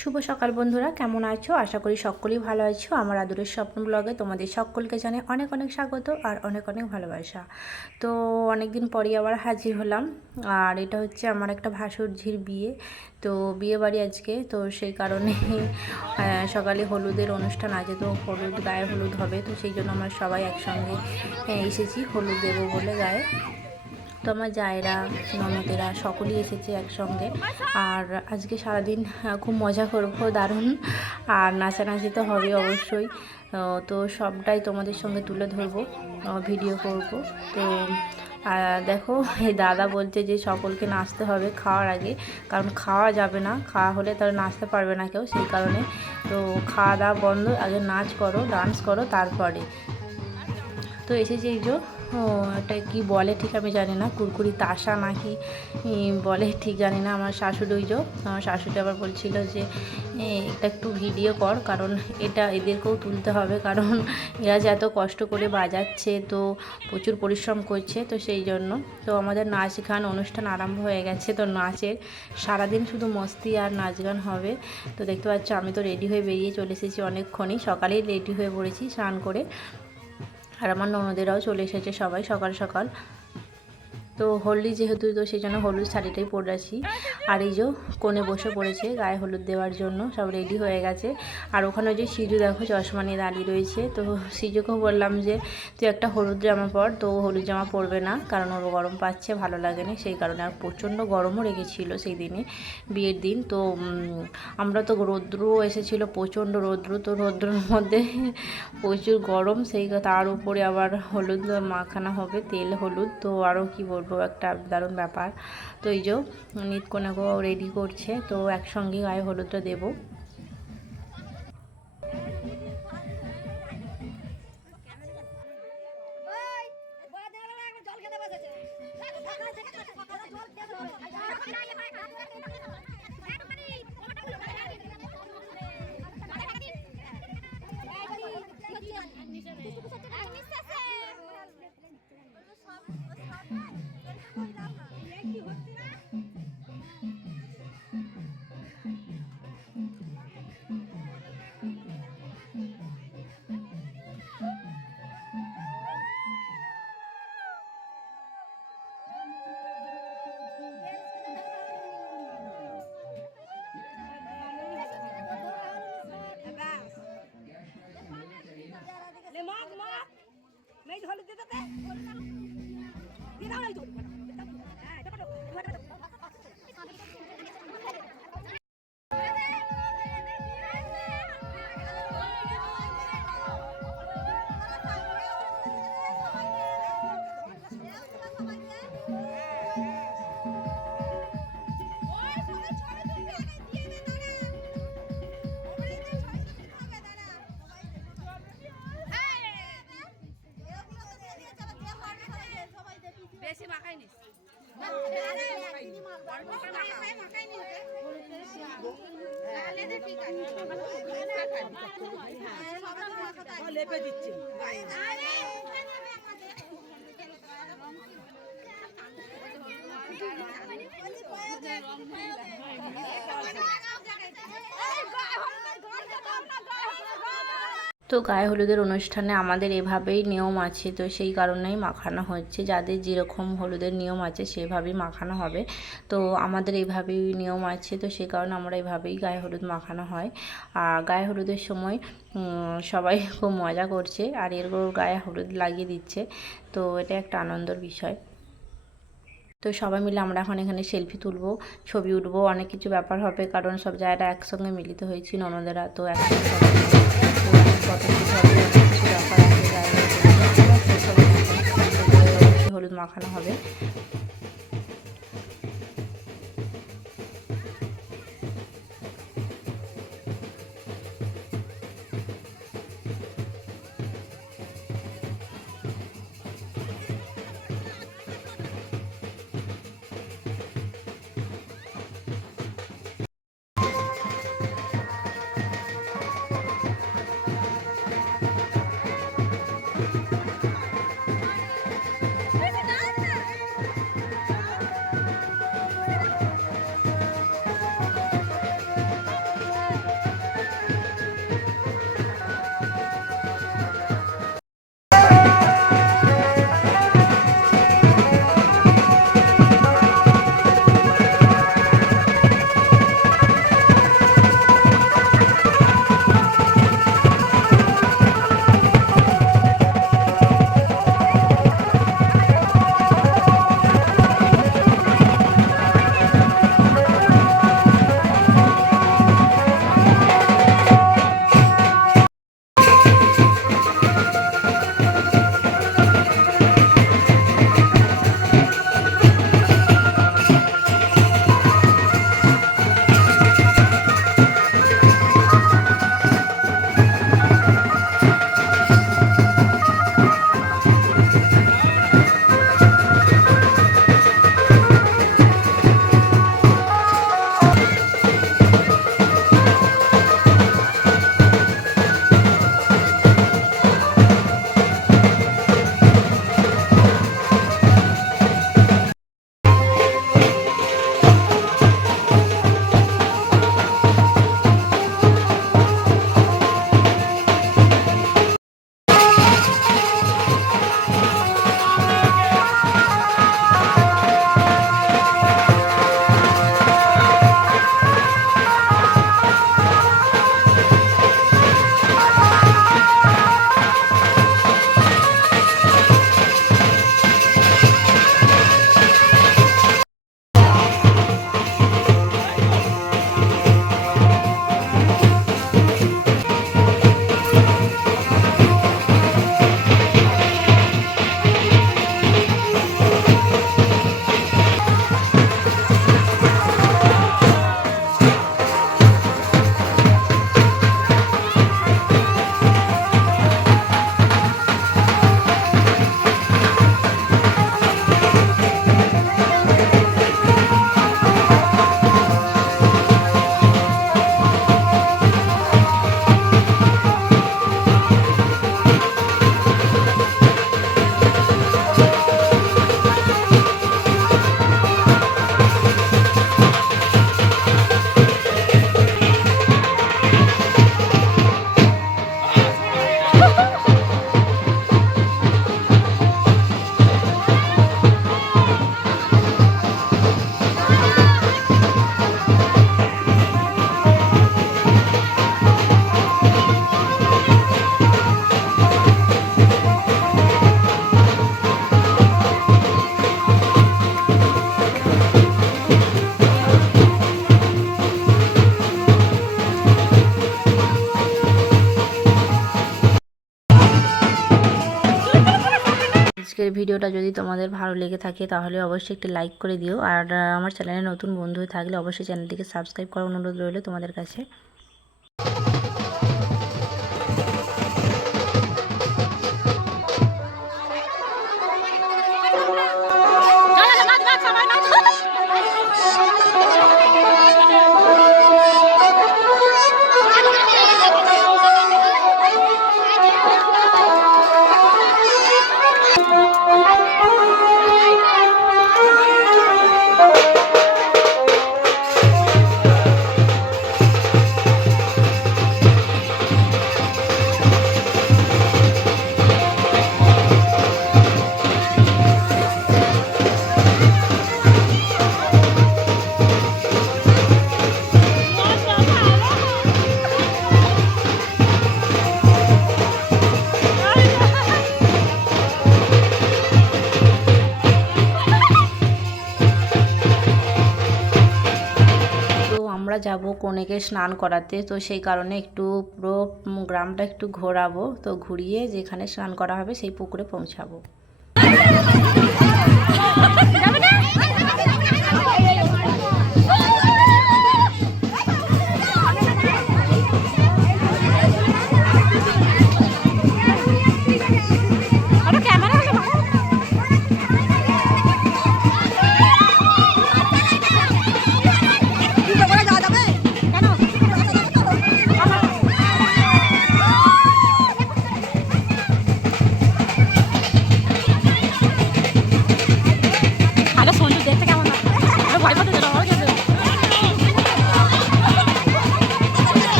শুভ সকাল বন্ধুরা, কেমন আছো? আশা করি সকলেই ভালো আছো। আমার আদরের স্বপ্ন ব্লগে তোমাদের সকলকে জানাই অনেক অনেক স্বাগত আর অনেক অনেক ভালোবাসা। তো অনেক দিন পরই আবার হাজির হলাম। আর এটা হচ্ছে আমার একটা ভাসুরঝির বিয়ে। তো বিয়ে বাড়ি আজকে, তো সেই কারণে সকালে হলুদের অনুষ্ঠান আছে, তো হলুদ গায়ে হলুদ হবে, তো সেই জন্য আমরা সবাই একসঙ্গে এসেছি হলুদ দেবো বলে গায়ে। তো আমার জায়েরা ননদেরা সকলেই এসেছে একসঙ্গে। আর আজকে সারাদিন খুব মজা করবো, দারুণ। আর নাচানাচি তো হবে অবশ্যই। তো সবটাই তোমাদের সঙ্গে তুলে ধরবো, ভিডিও করব। তো দেখো, এই দাদা বলছে যে সকলকে নাচতে হবে খাওয়ার আগে, কারণ খাওয়া যাবে না, খাওয়া হলে তাহলে নাচতে পারবে না কেউ, সেই কারণে। তো খাওয়া দাওয়া বন্ধ, আগে নাচ করো, ডান্স করো, তারপরে। তো এসেছে এই যে, এটা কি বলে ঠিক আমি জানি না, কুরকুরি তাসা নাকি বলে ঠিক জানি না। আমার শাশুড়ি, ওই যে আমার শাশুড়ি আবার বলছিল যে এটা একটু ভিডিও কর, কারণ এটা এদেরকেও তুলতে হবে, কারণ এরা যে এত কষ্ট করে বাজাচ্ছে, তো প্রচুর পরিশ্রম করছে, তো সেই জন্য। তো আমাদের নাচ গান অনুষ্ঠান আরম্ভ হয়ে গেছে, তো নাচের সারাদিন শুধু মস্তি আর নাচ গান হবে। তো দেখতে পাচ্ছ আমি তো রেডি হয়ে বেরিয়ে চলে এসেছি অনেকক্ষণই, সকালেই রেডি হয়ে পড়েছি স্নান করে। আর আমার ননদেরাও চলে এসেছে সবাই সকাল সকাল। তো হলদি যেহেতু, তো সেই জন্য হলুদ শাড়িটাই পরে আছি। আর এই যে কোণে বসে পড়েছে গায়ে হলুদ দেওয়ার জন্য, সব রেডি হয়ে গেছে। আর ওখানে যে সিজু দেখো চশমা নিয়ে দাঁড়িয়ে রয়েছে। তো সিজুকেও বললাম যে তুই একটা হলুদ জামা পর, তো হলুদ জামা পরবে না, কারণ ওর গরম পাচ্ছে, ভালো লাগেনি, সেই কারণে। আর প্রচণ্ড গরমও রেখেছিল সেই দিনে, বিয়ের দিন। তো আমরা তো রৌদ্রও এসেছিলো, প্রচণ্ড রৌদ্র, তো রৌদ্রের মধ্যে প্রচুর গরম, সেই তার উপরে আবার হলুদ মাখানো হবে, তেল হলুদ, তো আরও কি বলবো, একটা দারুণ ব্যাপার। তো এই যে নিতকোনাকেও রেডি করছে, তো একসঙ্গে গায়ে হলুদটা দেবো। বেশি মাখাই নিস, লেপে দিচ্ছে। তো গায়ে হলুদের অনুষ্ঠানে আমাদের এভাবেই নিয়ম আছে, তো সেই কারণেই মাখানো হচ্ছে, যাদের যেরকম হলুদের নিয়ম আছে সেভাবেই মাখানো হবে। তো আমাদের এইভাবেই নিয়ম আছে, তো সেই কারণে আমরা এইভাবেই গায়ে হলুদ মাখানো হয়। আর গায়ে হলুদের সময় সবাই খুব মজা করছে, আর এর গায়ে হলুদ লাগিয়ে দিচ্ছে, তো এটা একটা আনন্দের বিষয়। তো সবাই মিলে আমরা এখন এখানে সেলফি তুলবো, ছবি উঠবো, অনেক কিছু ব্যাপার হবে, কারণ সব জায়গাটা একসঙ্গে মিলিত হয়েছি ননদেরা, তো একসঙ্গে হলুদ মাখানো হবে। এই ভিডিওটা যদি তোমাদের ভালো লেগে থাকে তাহলে অবশ্যই একটি লাইক করে দিও। আর আমার চ্যানেলে নতুন বন্ধু হয়ে থাকলে অবশ্যই চ্যানেলটিকে সাবস্ক্রাইব করার অনুরোধ রইল তোমাদের কাছে। আমরা যাব কনেকে স্নান করাতে, তো সেই কারণে একটু পুরো গ্রামটা একটু ঘোরাবো। তো ঘুরিয়ে যেখানে স্নান করা হবে সেই পুকুরে পৌঁছাবো।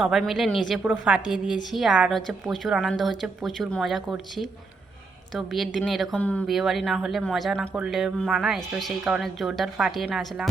সবাই মিলে নিজে পুরো ফাটিয়ে দিয়েছি, আর হচ্ছে প্রচুর আনন্দ হচ্ছে, প্রচুর মজা করছি। তো বিয়ের দিনে এরকম বিয়েবাড়ি না হলে মজা না করলে মানায়, তো সেই কারণে জোরদার ফাটিয়ে নাচলাম।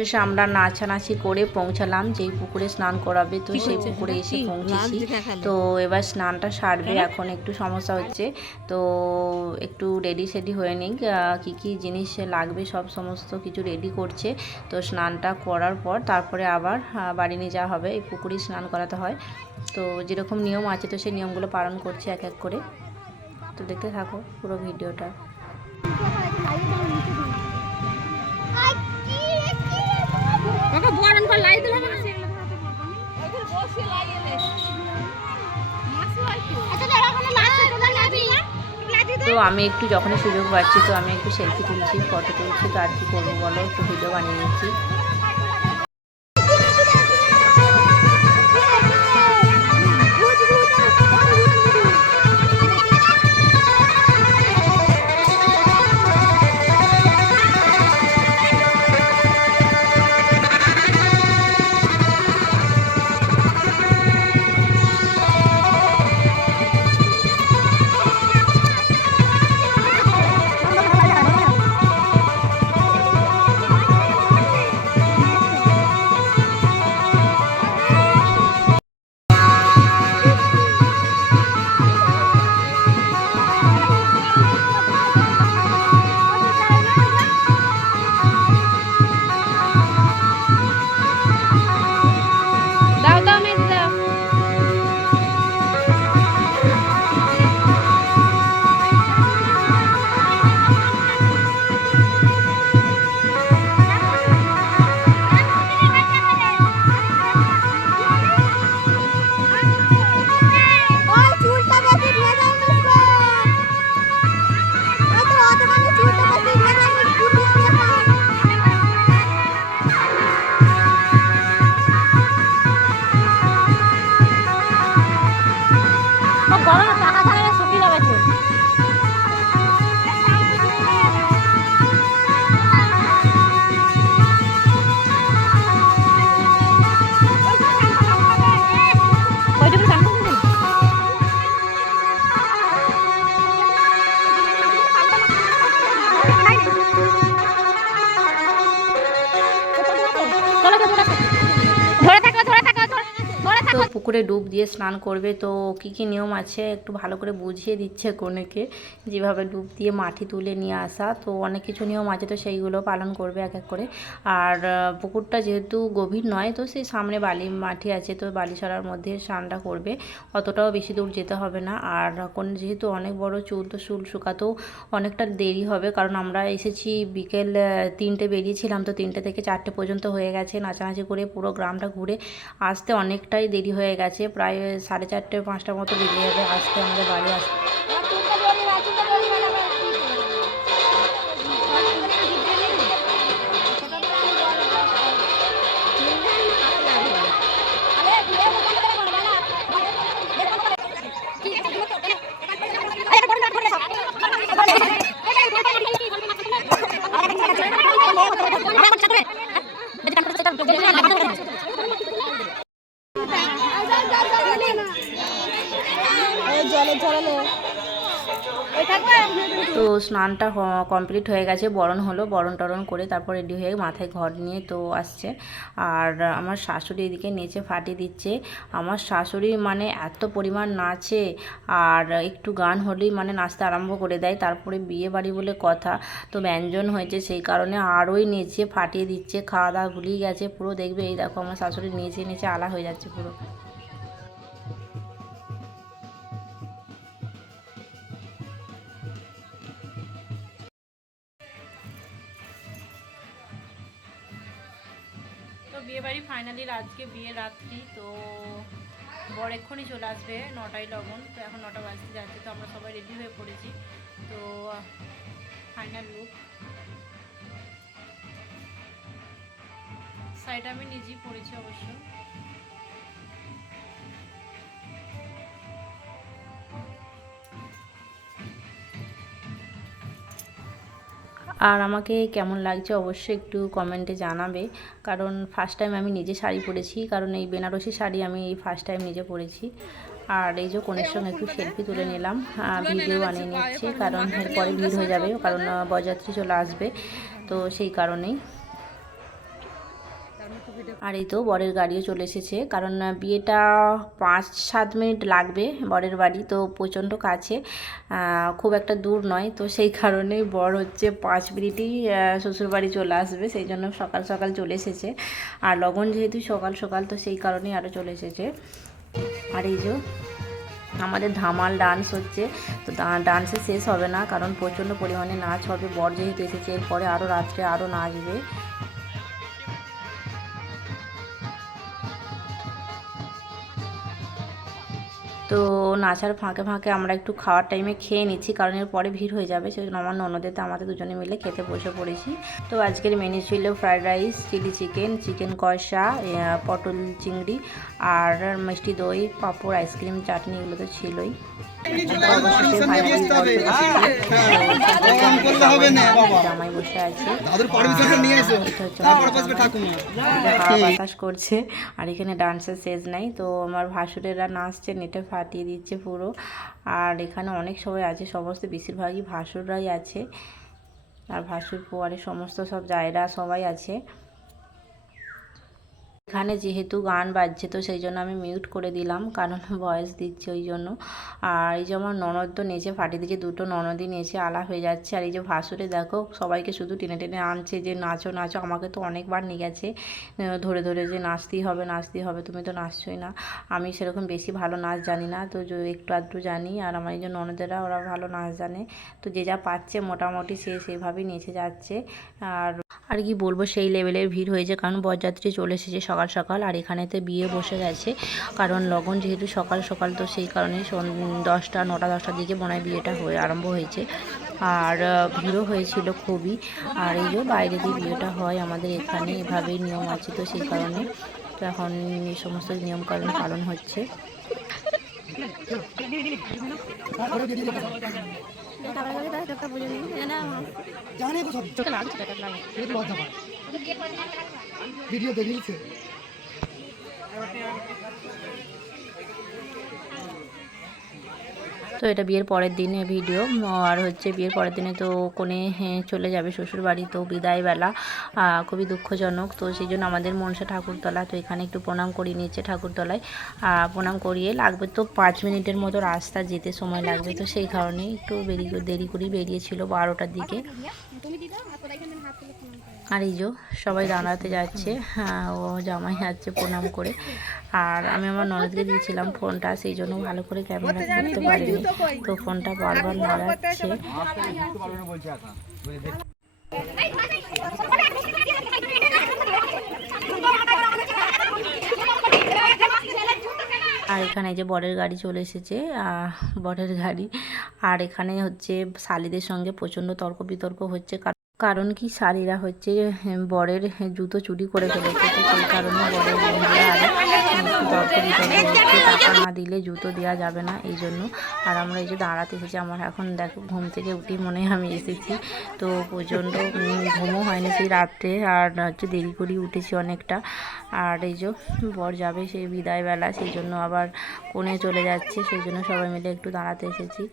অবশেষে আমরা নাচানাচি করে পৌঁছালাম যেই পুকুরে স্নান করাবে, তো সেই পুকুরে এসে পৌঁছেছি। তো এবার স্নানটা সারবে, এখন একটু সমস্যা হচ্ছে, তো একটু রেডি সেডি হয়ে নিক, কী কী জিনিস লাগবে সব সমস্ত কিছু রেডি করছে। তো স্নানটা করার পর তারপরে আবার বাড়ি নিয়ে যাওয়া হবে। এই পুকুরে স্নান করাতে হয়, তো যেরকম নিয়ম আছে তো সেই নিয়মগুলো পালন করছে এক এক করে। তো দেখতে থাকো পুরো ভিডিওটা। তো আমি একটু যখনই সুযোগ পাচ্ছি তো আমি একটু সেলফি তুলছি, ফটো তুলছি, তো আর কি করবো বলো, একটু ভিডিও বানিয়ে নিচ্ছি। তো পুকুরে ডুব দিয়ে স্নান করবে, তো কি কি নিয়ম আছে একটু ভালো করে বুঝিয়ে দিচ্ছে কনেকে, যেভাবে ডুব দিয়ে মাটি তুলে নিয়ে আসা, তো অনেক কিছু নিয়ম আছে, তো সেইগুলো পালন করবে এক এক করে। আর পুকুরটা যেহেতু গভীর নয়, তো সেই সামনে বালি মাটি আছে, তো বালি ছড়ার মধ্যে স্নানটা করবে, অতটাও বেশি দূর যেতে হবে না। আর কনে যেহেতু অনেক বড় চুল, তো চুল শুকাতেও অনেকটা দেরি হবে, কারণ আমরা এসেছি বিকেল 3টে বেরিয়েছিলাম, তো 3টে থেকে 4টে পর্যন্ত হয়ে গেছে, নাচানাচি করে পুরো গ্রামটা ঘুরে আসতে অনেকটাই দেরি হয়ে গেছে, প্রায় 4:30 5টার মতো বেরিয়ে যাবে আসতে আমাদের বাড়ি আসতে। তো স্নানটা কমপ্লিট হয়ে গেছে, বরণ হলো, বরণ টরণ করে তারপর রেডি হয়ে মাথায় ঘর নিয়ে তো আসছে। আর আমার শাশুড়ি এদিকে নেচে ফাটিয়ে দিচ্ছে। আমার শাশুড়ি মানে এত পরিমাণ নাচে, আর একটু গান হলেই মানে নাচতে আরম্ভ করে দেয়। তারপরে বিয়ে বাড়ি বলে কথা, তো ব্যঞ্জন হয়েছে সেই কারণে আরোই নেচে ফাটিয়ে দিচ্ছে, খাওয়া দাওয়া ভুলিয়ে গেছে পুরো। দেখবে এই দেখো আমার শাশুড়ি নেচে নেচে আলা হয়ে যাচ্ছে পুরো। বিয়ে বাড়ি ফাইনালি আজকে বিয়ে রাত্রি, তো বর এক্ষুনি চলে আসবে 9টায় লগন, তো এখন 9টা বাজতে যাচ্ছে, তো আমরা সবাই রেডি হয়ে পড়েছি। তো ফাইনাল লুক, শাড়িটা আমি নিজেই পরেছি অবশ্য। আর আমাকে কেমন লাগছে অবশ্যই একটু কমেন্টে জানাবে, কারণ ফার্স্ট টাইম আমি নিজে শাড়ি পরেছি, কারণ এই বেনারসি শাড়ি আমি এই ফার্স্ট টাইম নিজে পরেছি। আর এই যে কনের সঙ্গে একটু সেলফি তুলে নিলাম, ভিডিও বানিয়ে নিচ্ছি, কারণ এরপরে ভিড় হয়ে যাবে, কারণ বরযাত্রী চলে আসবে, তো সেই কারণেই। আর এই তো বরের গাড়িও চলে এসেছে, কারণ বিয়েটা 5-7 মিনিট লাগবে বরের বাড়ি, তো প্রচণ্ড কাছে, খুব একটা দূর নয়, তো সেই কারণেই বর হচ্ছে 5 মিনিটেই শ্বশুরবাড়ি চলে আসবে, সেই জন্য সকাল সকাল চলে এসেছে। আর লগন যেহেতু সকাল সকাল, তো সেই কারণেই আরও চলে এসেছে। আর এই যে আমাদের ধামাল ডান্স হচ্ছে, তো ডান্সে শেষ হবে না, কারণ প্রচণ্ড পরিমাণে নাচ হবে, বর যেহেতু এসেছে এরপরে আরও রাত্রে আরও নাচবে। তো নাচার ফাঁকে ফাঁকে আমরা একটু খাওয়ার টাইমে খেয়ে নিচ্ছি, কারণ এর পরে ভিড় হয়ে যাবে, সেই জন্য আমার ননদের তো আমাদের দুজনে মিলে খেতে বসে পড়েছি। তো আজকের মেনু ছিল fried rice, chilli chicken, chicken কষা, পটল চিংড়ি, আর মিষ্টি দই, পাঁপড়, আইসক্রিম, চাটনি, এগুলো তো ছিলই। জামাই বসে আছে, বাতাস করছে, আর এখানে ডান্সের শেষ নাই, তো আমার ভাসুরেরা নাচছে, নেটে ফাটিয়ে দিচ্ছে পুরো। আর এখানে অনেক সবাই আছে, সমস্ত বেশিরভাগই ভাসুররাই আছে, আর ভাসুর পোয়ারের সমস্ত সব জায়গা সবাই আছে। এখানে যেহেতু গান বাজছে, তো সেই জন্য আমি মিউট করে দিলাম, কারণ ভয়েস দিচ্ছে ওই জন্য। আর এই যে আমার ননদ তো নেচে ফাটিয়ে দিচ্ছে, দুটো ননদই নেচে আলা হয়ে যাচ্ছে। আর এই যে ভাসুরে দেখো সবাইকে শুধু টেনে টেনে আনছে যে নাচো নাচো, আমাকে তো অনেকবার নিয়ে গেছে ধরে ধরে যে নাচতেই হবে নাচতেই হবে, তুমি তো নাচছই না। আমি সেরকম বেশি ভালো নাচ জানি না, তো একটু আধটু জানি, আর আমার এই যে ননদেরা ওরা ভালো নাচ জানে, তো যে যা পাচ্ছে মোটামুটি সে সেইভাবেই নেচে যাচ্ছে। আর কি বলবো, সেই লেভেলের ভিড় হয়েছে, কারণ বরযাত্রী চলে এসেছে সকাল সকাল, আর এখানেতে বিয়ে বসে গেছে, কারণ লগন যেহেতু সকাল সকাল, তো সেই কারণে 9টা 10টার দিকে মনে হয় বিয়েটা আরম্ভ হয়েছে। আর ভিড়ও হয়েছিল খুবই। আর এই যে বাইরে দিয়ে বিয়েটা হয় আমাদের এখানে, এভাবেই নিয়ম আছে, তো সেই কারণে তো এখন এই সমস্ত নিয়মকানুন পালন হচ্ছে। ভিডিও দেখিয়েছে। তো এটা বিয়ের পরের দিনে ভিডিও, আর হচ্ছে বিয়ের পরের দিনে তো কোণে চলে যাবে শ্বশুর বাড়ি, তো বিদায়বেলা খুবই দুঃখজনক। তো সেই জন্য আমাদের মনসা ঠাকুরতলা, তো এখানে একটু প্রণাম করিয়ে নিচ্ছে ঠাকুরতলায়, প্রণাম করিয়ে লাগবে তো 5 মিনিটের মতো রাস্তা যেতে সময় লাগবে, তো সেই কারণে একটু দেরি করেই বেরিয়েছিল 12টার দিকে। আর এই যে সবাই দাঁড়াতে যাচ্ছে, ও জামাই যাচ্ছে প্রণাম করে। আর আমি আমার ননদকে দিয়েছিলাম ফোনটা, সেই জন্য ভালো করে ক্যামেরা করতে পারিনি, তো ফোনটা বারবার নাড়াচ্ছে। আর এখানে যে বরের গাড়ি চলে এসেছে, বরের গাড়ি। আর এখানে হচ্ছে শালিদের সঙ্গে প্রচণ্ড তর্ক বিতর্ক হচ্ছে, কারণ কি শালিরা হচ্ছে বরের জুতো চুরি করে ফেলেছে, তো সেই কারণে বরের বন্ধুরা আরও তর্ক বিতর্ক হচ্ছে, টাকা না দিলে জুতো দেওয়া যাবে না, এই জন্য। আর আমরা এই যে দাঁড়াতে এসেছি, আমার এখন দেখো ঘুম থেকে উঠি মনে হয় আমি এসেছি, তো প্রচণ্ড ঘুমও হয়নি সেই রাত্রে, আর হচ্ছে দেরি করেই উঠেছি অনেকটা। আর এই যে বর যাবে সেই বিদায়বেলা, সেই জন্য আবার কোণে চলে যাচ্ছে, সেই জন্য সবাই মিলে একটু দাঁড়াতে এসেছি।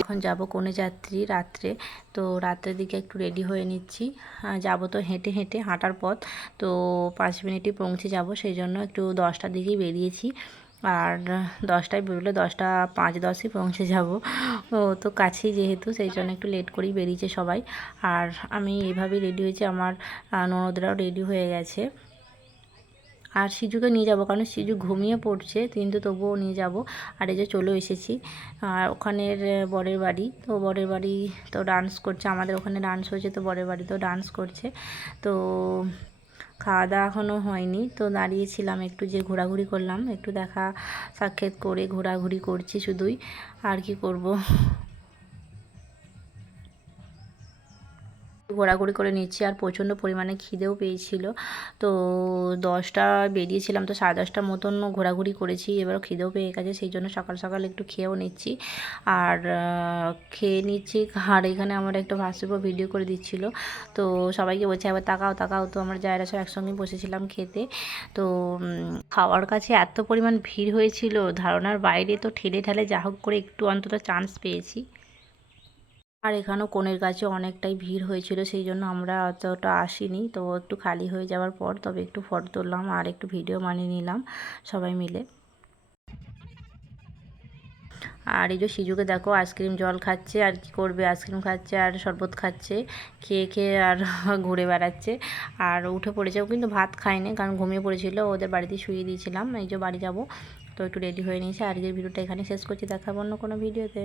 এখন যাব কোণে যাত্রী রাত্রে, তো রাত্রের দিকে একটু রেডি হয়ে নিচ্ছি, যাব তো হেঁটে হেঁটে হাঁটার পথ, তো 5 মিনিটই পৌঁছে যাব, সেই জন্য একটু 10টার দিকেই বেরিয়েছি। আর 10টায় বেরোলে 10টা 5-10ই পৌঁছে যাব, তো কাছেই যেহেতু, সেই জন্য একটু লেট করেই বেরিয়েছে সবাই। আর আমি এইভাবেই রেডি হয়েছি, আমার ননদরাও রেডি হয়ে গেছে। আর সিজুকে নিয়ে যাব, কারণ সিজু ঘুমিয়ে পড়ছে, কিন্তু তবুও নিয়ে যাব। আর এই যে চলেও এসেছি আর ওখানের বরের বাড়ি, তো বরের বাড়ি তো ডান্স করছে, আমাদের ওখানে ডান্স হয়েছে, তো বরের বাড়িতেও ডান্স করছে। তো খাওয়া দাওয়া এখনও হয়নি, তো দাঁড়িয়েছিলাম একটু, যে ঘোরাঘুরি করলাম, একটু দেখা সাক্ষাৎ করে ঘোরাঘুরি করছি শুধুই, আর কি করব। ঘোরাঘুরি করে নিচ্ছি আর প্রচণ্ড পরিমাণে খিদেও পেয়েছিল। তো 10টা বেরিয়েছিলাম, তো 10:30টার মতন ঘোরাঘুরি করেছি, এবারও খিদেও পেয়ে গেছে, সেই জন্য সকাল সকাল একটু খেয়েও নিচ্ছি। আর খেয়ে নিচ্ছি। আর এখানে আমার একটা ভাসুরও ভিডিও করে দিচ্ছিল, তো সবাইকে বলছে আবার তাকাও তাকাও। তো আমরা যারা সব একসঙ্গে বসেছিলাম খেতে। তো খাওয়ার কাছে এত পরিমাণ ভিড় হয়েছিল, ধারণার বাইরে। তো ঠেলে ঠেলে যা হোক করে একটু অন্তত চান্স পেয়েছি। আর এখানেও কনের কাছে অনেকটাই ভিড় হয়েছিল, সেই জন্য আমরা অতটা আসিনি। তো একটু খালি হয়ে যাওয়ার পর তবে একটু ফটো তুললাম আর একটু ভিডিও বানিয়ে নিলাম সবাই মিলে। আর এই যে সিজুকে দেখো আইসক্রিম জল খাচ্ছে, আর কি করবে, আইসক্রিম খাচ্ছে আর শরবত খাচ্ছে, খেয়ে খেয়ে আর ঘুরে বেড়াচ্ছে। আর উঠে পড়েছে, ও কিন্তু ভাত খায়নি, কারণ ঘুমিয়ে পড়েছিল, ওদের বাড়িতে শুয়ে দিয়েছিলাম। এই যে বাড়ি যাব, তো একটু রেডি হয়ে নিয়েছে। আজকের ভিডিওটা এখানে শেষ করছি, দেখাবো অন্য কোনো ভিডিওতে।